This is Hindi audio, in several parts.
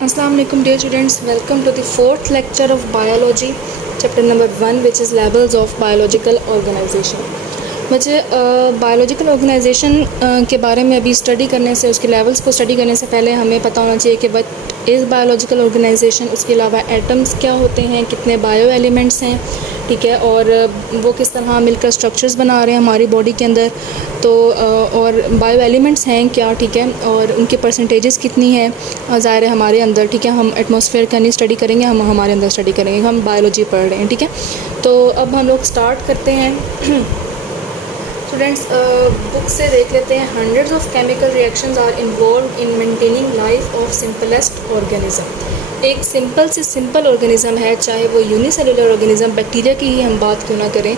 Assalamu alaikum dear students, welcome to the fourth lecture of biology, chapter number 1 which is levels of biological organization. मुझे बायोलॉजिकल ऑर्गेनाइजेशन के बारे में अभी स्टडी करने से, उसके लेवल्स को स्टडी करने से पहले हमें पता होना चाहिए कि व्हाट इज़ बायोलॉजिकल ऑर्गेनाइजेशन, उसके अलावा एटम्स क्या होते हैं, कितने बायो एलिमेंट्स हैं, ठीक है, और वो किस तरह मिलकर स्ट्रक्चर्स बना रहे हैं हमारी बॉडी के अंदर, तो और बायो एलिमेंट्स हैं क्या, ठीक है, और उनकी परसेंटेजेस कितनी है ज़ाहिर है हमारे अंदर, ठीक है। हम एटमॉस्फेयर का नहीं स्टडी करेंगे, हम हमारे अंदर स्टडी करेंगे, हम बायोलॉजी पढ़ रहे हैं, ठीक है। तो अब हम लोग स्टार्ट करते हैं। स्टूडेंट्स बुक से देख लेते हैं। Hundreds of chemical reactions are involve in maintaining life of simplest organism. एक सिंपल से सिंपल ऑर्गेनिज्म है, चाहे वो यूनिसेलुलर ऑर्गेनिज्म, बैक्टीरिया की ही हम बात क्यों ना करें,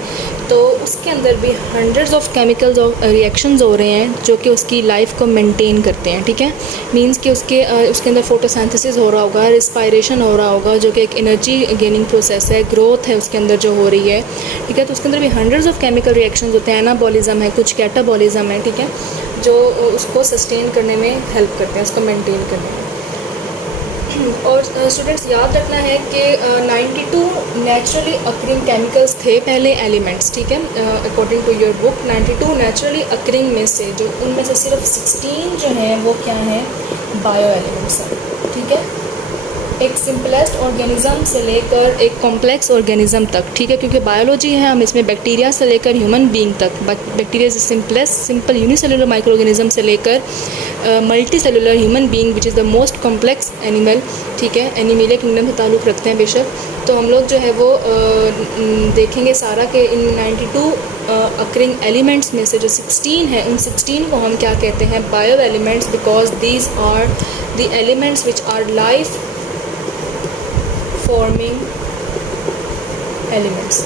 तो उसके अंदर भी हंड्रेड्स ऑफ केमिकल्स और रिएक्शंस हो रहे हैं जो कि उसकी लाइफ को मेंटेन करते हैं, ठीक है। मींस कि उसके अंदर फोटोसिंथेसिस हो रहा होगा, रिस्पायरेशन हो रहा होगा, जो कि एक एनर्जी गेनिंग प्रोसेस है, ग्रोथ है उसके अंदर जो हो रही है, ठीक है। तो उसके अंदर भी हंड्रेड्स ऑफ केमिकल रिएक्शंस होते हैं, एनाबॉलिज्म है, कुछ कैटाबॉलिज्म है, ठीक है, जो उसको सस्टेन करने में हेल्प करते हैं, उसको मेंटेन करने में। और स्टूडेंट्स याद रखना है कि 92 नेचुरली अकरिंग केमिकल्स थे पहले एलिमेंट्स, ठीक है। According to your book 92 naturally occurring में से जो उनमें से सिर्फ 16 जो हैं वो क्या हैं, बायो एलिमेंट्स हैं, ठीक है। एक सिंपलेस्ट ऑर्गेनिज्म से लेकर एक कॉम्प्लेक्स ऑर्गेनिज्म तक, ठीक है, क्योंकि बायोलॉजी है, हम इसमें बैक्टीरिया से लेकर ह्यूमन बीइंग तक, bacteria is simplest simple unicellular micro organism से लेकर multi cellular human being which is the most complex animal, ठीक है, एनिमेलिया किंगडम से ताल्लुक़ रखते हैं बेशक। तो हम लोग जो है वो देखेंगे सारा के इन 92 अकरिंग एलिमेंट्स में से जो 16 हैं, उन 16 को हम क्या कहते हैं, bio elements, because these are the elements which are life forming elements,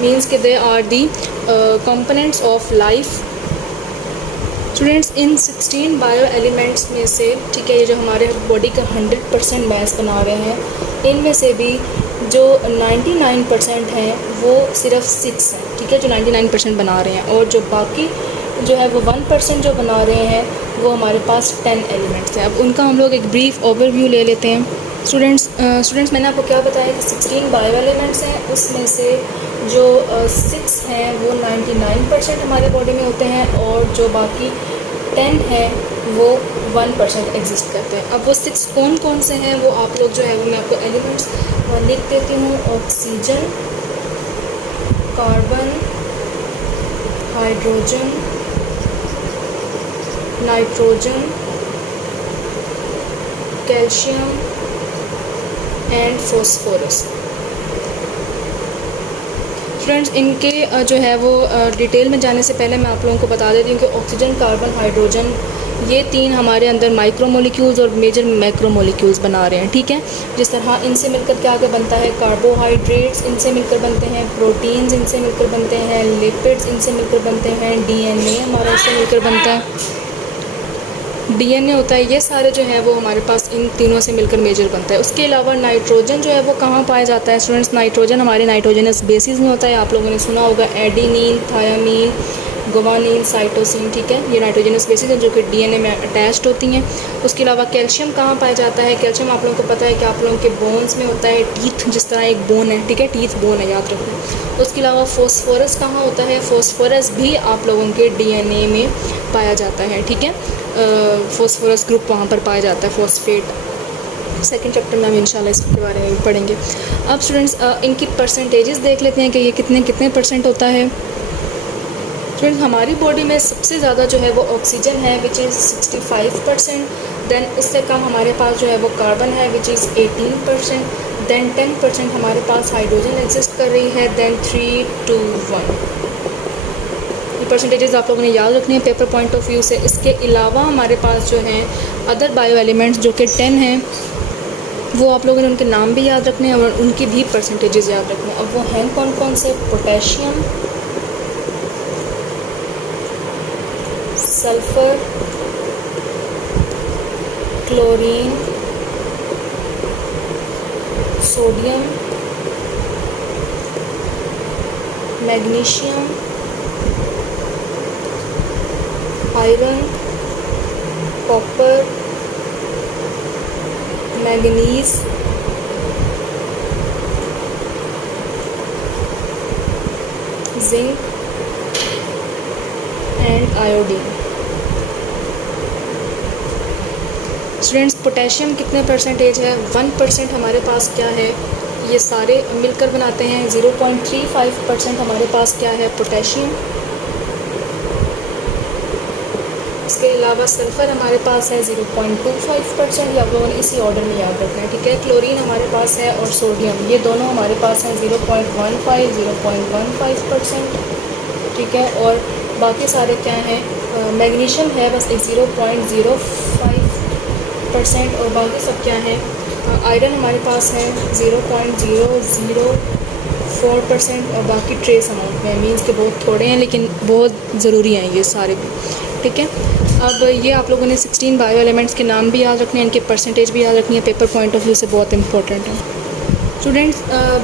means कि they are the components of life. Students in 16 bio elements में से, ठीक है, ये जो हमारे बॉडी का 100% मास बना रहे हैं, इनमें से भी जो 99% हैं वो सिर्फ 6 हैं, ठीक है, जो 99% बना रहे हैं, और जो बाकी जो है वो 1% जो बना रहे हैं वो हमारे पास 10 एलिमेंट्स हैं। अब उनका हम लोग एक ब्रीफ ओवरव्यू ले लेते हैं। स्टूडेंट्स मैंने आपको क्या बताया कि 16 बायो एलिमेंट्स हैं, उसमें से जो 6 हैं वो 99% हमारे बॉडी में होते हैं, और जो बाकी 10 हैं वो 1% एग्जिस्ट करते हैं। अब वो 6 कौन कौन से हैं वो आप लोग जो है वो मैं आपको एलिमेंट्स लिख देती हूँ। Oxygen, carbon, hydrogen, nitrogen, calcium and phosphorus. Friends इनके जो है वो डिटेल में जाने से पहले मैं आप लोगों को बता देती हूँ कि ऑक्सीजन, कार्बन, हाइड्रोजन, ये 3 हमारे अंदर माइक्रोमोलिक्यूल्स और मेजर मैक्रोमोलिक्यूल्स बना रहे हैं, ठीक है। जिस तरह इनसे मिलकर क्या आगे बनता है, कार्बोहाइड्रेट्स इनसे मिलकर बनते हैं, प्रोटीन्स इनसे मिलकर बनते हैं, लिपिड्स इनसे मिलकर बनते हैं, डीएनए हमारा इससे मिलकर बनता है, डीएनए होता है, ये सारे जो है वो हमारे पास इन तीनों से मिलकर मेजर बनता है। उसके अलावा नाइट्रोजन जो है वो कहाँ पाया जाता है स्टूडेंट्स, नाइट्रोजन हमारे नाइट्रोजनस बेसिस में होता है, आप लोगों ने सुना होगा एडिनिन, थायामीन, गुवानिन, साइटोसिन, ठीक है, ये नाइट्रोजनस बेसिस हैं जो कि डीएनए में अटैच्ड होती हैं। उसके अलावा कैल्शियम कहाँ पाया जाता है, कैल्शियम आप लोगों को पता है कि आप लोगों के बोन्स में होता है, टीथ जिस तरह एक बोन है, ठीक है, टीथ बोन है, याद रखना। उसके अलावा फॉस्फोरस कहाँ होता है, फॉस्फोरस भी आप लोगों के डीएनए में पाया जाता है, ठीक है, फॉस्फोरस ग्रुप वहाँ पर पाया जाता है, फॉस्फेट। सेकंड चैप्टर में हम इंशाल्लाह इसके बारे में पढ़ेंगे। अब स्टूडेंट्स इनकी परसेंटेजेस देख लेते हैं कि ये कितने परसेंट होता है। स्टूडेंट्स हमारी बॉडी में सबसे ज़्यादा जो है वो ऑक्सीजन है विच इज़ 65%, देन उससे कम हमारे पास जो है वो कार्बन है विच इज़ 18%, देन 10% हमारे पास हाइड्रोजन एग्जिस्ट कर रही है, देन 3 to 1। परसेंटेजेस आप लोगों ने याद रखनी है पेपर पॉइंट ऑफ व्यू से। इसके अलावा हमारे पास जो हैं अदर बायो एलिमेंट्स जो कि 10 हैं, वो आप लोगों ने उनके नाम भी याद रखने हैं और उनकी भी परसेंटेजेस याद रखने हैं। अब वो हैं कौन कौन से, potassium, sulphur, chlorine, sodium, magnesium, iron, copper, manganese, zinc and iodine. Students potassium कितने परसेंटेज है? 1% हमारे पास क्या है, ये सारे मिलकर बनाते हैं। 0.35% हमारे पास क्या है, पोटेशियम। इसके अलावा सल्फ़र हमारे पास है 0.25%, ये आप लोगों ने इसी ऑर्डर में याद रखना है, ठीक है। क्लोरीन हमारे पास है और सोडियम, ये दोनों हमारे पास हैं 0.15% ठीक है। और बाकी सारे क्या हैं, मैग्नीशियम है बस एक 0.05% और बाकी सब क्या है, आयरन हमारे पास है 0.004% और बाकी ट्रेस अमाउंट में, मीन्स के बहुत थोड़े हैं लेकिन बहुत ज़रूरी हैं ये सारे भी, ठीक है। अब ये आप लोगों ने 16 बायो एलिमेंट्स के नाम भी याद रखने हैं, इनके परसेंटेज भी याद रखनी है, पेपर पॉइंट ऑफ व्यू से बहुत इंपॉर्टेंट है। स्टूडेंट्स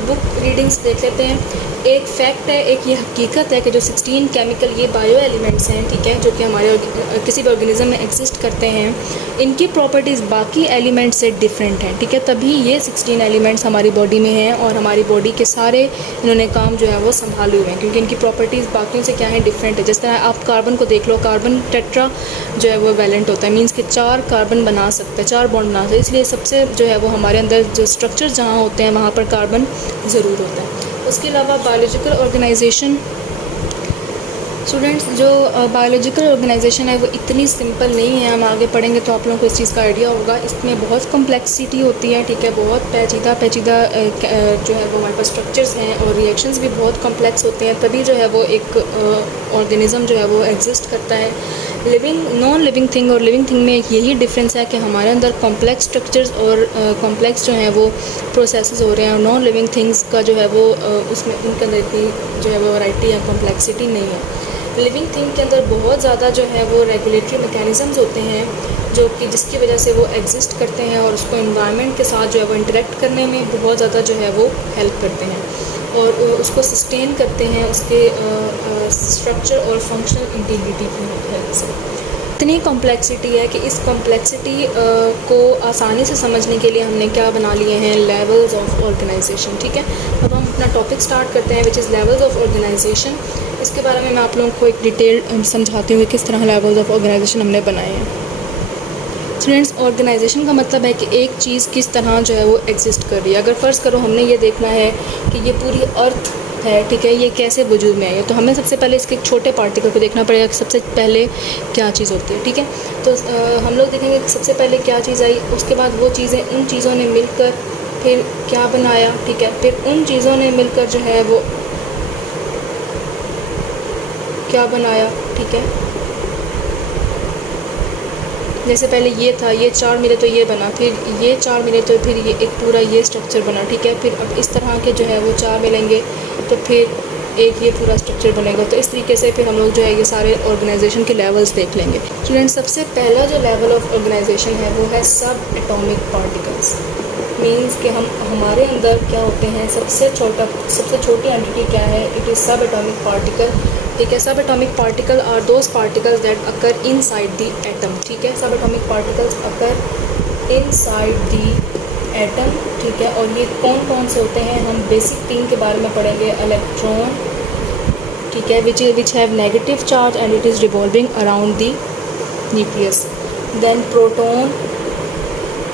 बुक रीडिंग्स देख लेते हैं। एक फैक्ट है, एक ये हकीकत है कि जो 16 केमिकल ये बायो एलिमेंट्स हैं, ठीक है, जो कि हमारे किसी भी ऑर्गेनिज्म में एग्जिस्ट करते हैं, इनकी प्रॉपर्टीज़ बाकी एलिमेंट्स से डिफरेंट हैं, ठीक है। तभी ये 16 एलिमेंट्स हमारी बॉडी में हैं और हमारी बॉडी के सारे इन्होंने काम जो है वो संभाले हुए हैं, क्योंकि इनकी प्रॉपर्टीज़ बाकियों से क्या है, डिफरेंट है। जिस तरह आप कार्बन को देख लो, कार्बन टेट्रा जो है वो वैलेंट होता है, मीन्स कि 4 कार्बन बना सकते हैं, 4 बॉन्ड बना सकते हैं, इसलिए सबसे जो है वो हमारे अंदर जो स्ट्रक्चर जहाँ होते हैं वहाँ पर कार्बन ज़रूर होता है। उसके अलावा बायोलॉजिकल ऑर्गेनाइजेशन, स्टूडेंट्स जो बायोलॉजिकल ऑर्गेनाइजेशन है वो इतनी सिंपल नहीं है, हम आगे पढ़ेंगे तो आप लोगों को इस चीज़ का आइडिया होगा। इसमें बहुत कम्प्लेक्सिटी होती है, ठीक है, बहुत पेचीदा जो है वो हमारे पास स्ट्रक्चर्स हैं और रिएक्शंस भी बहुत कम्प्लेक्स होते हैं, तभी जो है वो एक ऑर्गेनिज़म जो है वो एग्जिस्ट करता है। नॉन लिविंग थिंग और लिविंग थिंग में एक यही डिफरेंस है कि हमारे अंदर कॉम्प्लेक्स स्ट्रक्चर्स और कॉम्प्लेक्स जो हैं वो प्रोसेसेस हो रहे हैं, और नॉन लिविंग थिंग्स का जो है वो उसमें उनके अंदर इतनी जो है वो वैरायटी या कॉम्प्लेक्सिटी नहीं है। लिविंग थिंग के अंदर बहुत ज़्यादा जो है वो रेगुलेटरी मैकेनिज़म्स होते हैं जो कि जिसकी वजह से वो एग्जिस्ट करते हैं और उसको एनवायरनमेंट के साथ जो है वो इंटरेक्ट करने में बहुत ज़्यादा जो है वो हेल्प करते हैं और उसको सस्टेन करते हैं उसके स्ट्रक्चर और फंक्शनल इंटीग्रिटी की हेल्प से। इतनी कॉम्प्लेक्सिटी है कि इस कॉम्प्लेक्सिटी को आसानी से समझने के लिए हमने क्या बना लिए हैं, लेवल्स ऑफ ऑर्गेनाइजेशन, ठीक है। अब हम अपना टॉपिक स्टार्ट करते हैं which is levels of organisation. इसके बारे में मैं आप लोगों को एक डिटेल समझाती हूँ किस तरह लेवल्स ऑफ ऑर्गेनाइजेशन हमने बनाए हैं। स्टूडेंट्स, ऑर्गेनाइजेशन का मतलब है कि एक चीज़ किस तरह जो है वो एग्जिस्ट कर रही है। अगर फ़र्ज़ करो हमने ये देखना है कि ये पूरी अर्थ है, ठीक है, ये कैसे वजूद में आई है, तो हमें सबसे पहले इसके एक छोटे पार्टिकल को देखना पड़ेगा कि सबसे पहले क्या चीज़ होती है, ठीक है। तो हम लोग देखेंगे कि सबसे पहले क्या चीज़ आई, उसके बाद वो चीज़ें उन चीज़ों ने मिलकर फिर क्या बनाया, ठीक है, फिर उन चीज़ों ने मिलकर जो है वो क्या बनाया, ठीक है। जैसे पहले ये था, ये 4 मिले तो ये बना, फिर ये 4 मिले तो फिर ये एक पूरा ये स्ट्रक्चर बना, ठीक है। फिर अब इस तरह के जो है वो 4 मिलेंगे तो फिर एक ये पूरा स्ट्रक्चर बनेगा। तो इस तरीके से फिर हम लोग जो है ये सारे ऑर्गेनाइजेशन के लेवल्स देख लेंगे। स्टूडेंट्स, सबसे पहला जो लेवल ऑफ ऑर्गेनाइजेशन है वो है सब एटॉमिक पार्टिकल्स। मीन्स कि हमारे अंदर क्या होते हैं, सबसे छोटी एंटिटी क्या है, it is sub atomic particle, ठीक है। Sub atomic particle are those particles that occur inside the atom, ठीक है। Sub atomic particles occur inside the atom, ठीक है। और ये कौन कौन से होते हैं, हम बेसिक 3 के बारे में पढ़ेंगे। इलेक्ट्रॉन, ठीक है, which have negative charge and it is revolving around the nucleus. Then proton,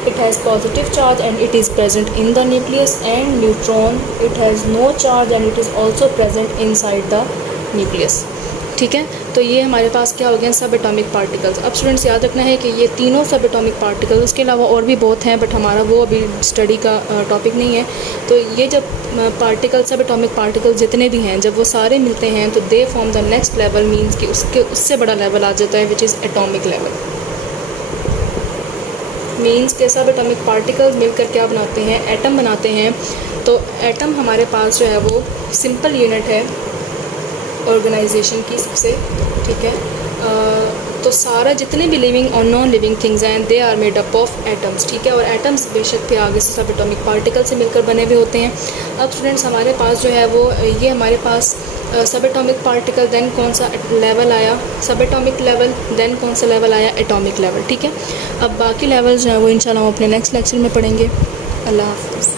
it has positive charge and it is present in the nucleus, and neutron, it has no charge and it is also present inside the nucleus, ठीक है। तो ये हमारे पास क्या हो गया, सब एटॉमिक पार्टिकल्स। अब स्टूडेंट्स याद रखना है कि ये तीनों सब एटॉमिक पार्टिकल्स, उसके अलावा और भी बहुत हैं बट हमारा वो अभी स्टडी का टॉपिक नहीं है। तो ये जब पार्टिकल सब एटॉमिक पार्टिकल्स जितने भी हैं जब वो सारे मिलते हैं तो they form the next level, means कि उससे बड़ा लेवल आ जाता है which is atomic level. Means के सब एटॉमिक पार्टिकल्स मिलकर क्या बनाते हैं, एटम बनाते हैं। तो एटम हमारे पास जो है वो सिंपल यूनिट है ऑर्गेनाइजेशन की सबसे, ठीक है। तो सारा जितने भी लिविंग और नॉन लिविंग थिंग्स हैं they are made up of atoms, ठीक है। और एटम्स बेशक फिर आगे से सब एटॉमिक पार्टिकल से मिलकर बने हुए होते हैं। अब स्टूडेंट्स हमारे पास जो है वो ये हमारे पास सब एटॉमिक पार्टिकल, देन कौन सा लेवल आया सब एटॉमिक लेवल, देन कौन सा लेवल आया एटॉमिक लेवल। ठीक है, अब बाकी लेवल्स जो हैं वो इंशाल्लाह हम अपने नेक्स्ट लेक्चर में पढ़ेंगे। अल्लाह हाफ़िज़।